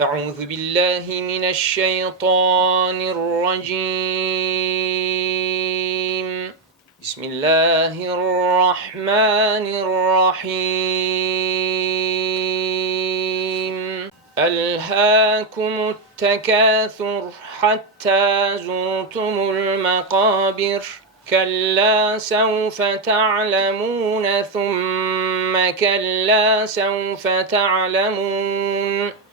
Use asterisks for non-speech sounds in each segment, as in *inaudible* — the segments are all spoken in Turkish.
أعوذ بالله من الشيطان الرجيم. بسم الله الرحمن الرحيم. ألهاكم التكاثر حتى زرتم المقابر. كلا سوف تعلمون ثم كلا سوف تعلمون.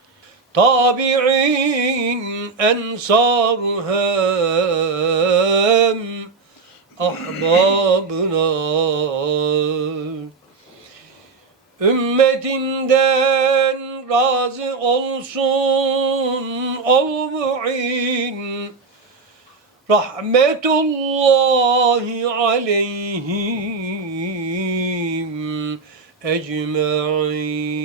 Tabi'in ensar hem ahbabına. Ümmetinden razı olsun ol mu'in Rahmetullahi aleyhim ecma'in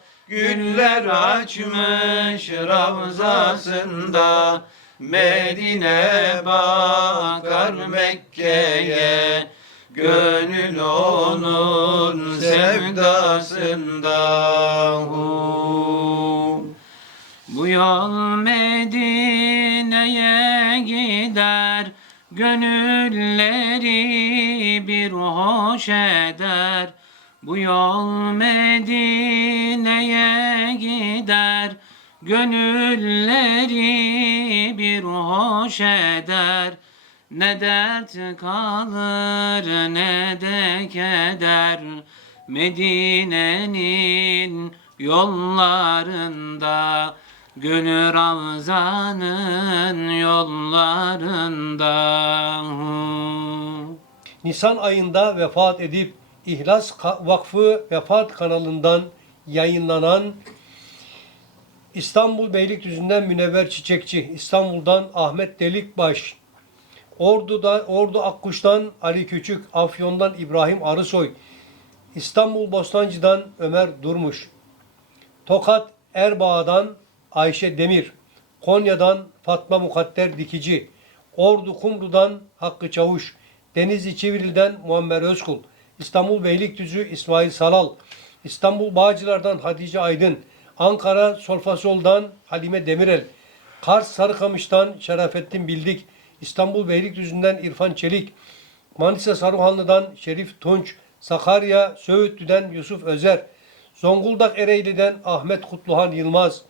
Güller açmış ravzasında Medine bakar Mekke'ye. Gönül onun sevdasında. Bu yol Medine'ye gider. Gönülleri bir hoş eder Bu yol Medine'ye gider Gönülleri bir hoş eder. Ne dert kalır ne de keder. Medine'nin yollarında Gönül Ravza'nın yollarında. Nisan ayında vefat edip İhlas Vakfı Vefat kanalından yayınlanan İstanbul Beylikdüzü'nden Münevver Çiçekçi, İstanbul'dan Ahmet Delikbaş, Ordu'da, Ordu Akkuş'tan Ali Küçük, Afyon'dan İbrahim Arısoy, İstanbul Bostancı'dan Ömer Durmuş, Tokat Erbağ'dan Ayşe Demir, Konya'dan Fatma Mukadder Dikici, Ordu Kumru'dan Hakkı Çavuş, Denizli Çivrili'den Muammer Özkul, İstanbul Beylikdüzü İsmail Salal, İstanbul Bağcılar'dan Hatice Aydın, Ankara Solfasol'dan Halime Demirel, Kars Sarıkamış'tan Şerafettin Bildik, İstanbul Beylikdüzü'nden İrfan Çelik, Manisa Saruhanlı'dan Şerif Tunç, Sakarya Söğütlü'den Yusuf Özer, Zonguldak Ereğli'den Ahmet Kutluhan Yılmaz,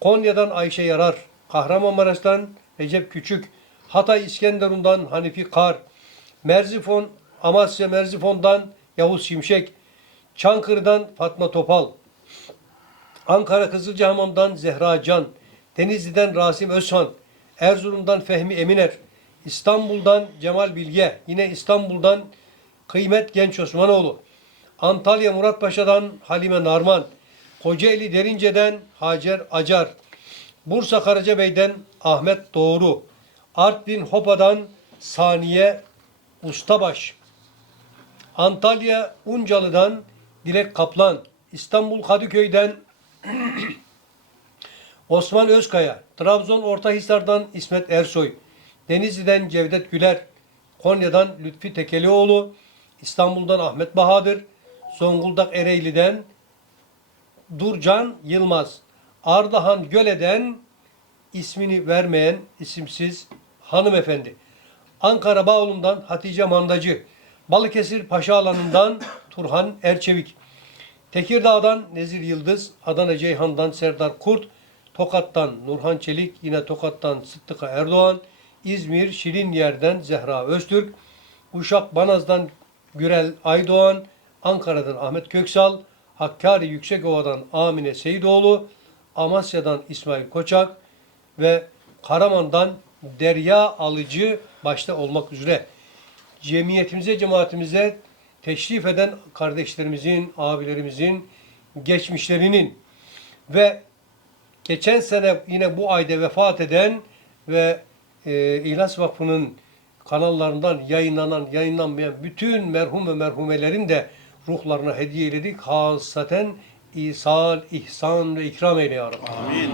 Konya'dan Ayşe Yarar, Kahramanmaraş'tan Recep Küçük, Hatay İskenderun'dan Hanifi Kar, Merzifon, Amasya Merzifon'dan Yavuz Şimşek, Çankırı'dan Fatma Topal, Ankara Kızılcahamam'dan Zehra Can, Denizli'den Rasim Özhan, Erzurum'dan Fehmi Eminer, İstanbul'dan Cemal Bilge, yine İstanbul'dan Kıymet Genç Osmanoğlu, Antalya Muratpaşa'dan Halime Narman, Kocaeli Derince'den Hacer Acar, Bursa Karacabey'den Ahmet Doğru, Artvin Hopa'dan Saniye Ustabaş, Antalya Uncalı'dan Dilek Kaplan, İstanbul Kadıköy'den *clears throat* Osman Özkaya, Trabzon Ortahisar'dan İsmet Ersoy, Denizli'den Cevdet Güler, Konya'dan Lütfi Tekelioğlu, İstanbul'dan Ahmet Bahadır, Zonguldak Ereğli'den Durcan Yılmaz, Ardahan Göle'den ismini vermeyen isimsiz hanımefendi. Ankara Bağolun'dan Hatice Mandacı, Balıkesir Paşa Alanı'ndan Turhan Erçevik, Tekirdağ'dan Nezir Yıldız, Adana Ceyhan'dan Serdar Kurt, Tokat'tan Nurhan Çelik, yine Tokat'tan Sıddıka Erdoğan, İzmir Şirinyer'den Zehra Öztürk, Uşak Banaz'dan Gürel Aydoğan, Ankara'dan Ahmet Köksal, Hakkari Yüksekova'dan Amine Seyidoğlu, Amasya'dan İsmail Koçak ve Karaman'dan Derya Alıcı başta olmak üzere cemiyetimize, cemaatimize teşrif eden kardeşlerimizin, abilerimizin, geçmişlerinin ve geçen sene yine bu ayda vefat eden ve e, İhlas Vakfı'nın kanallarından yayınlanan, yayınlanmayan bütün merhum ve merhumelerin de ruhlarına hediye eyledik. Hasaten İsal, ihsan ve ikram eyle ya Rabbi. Amin.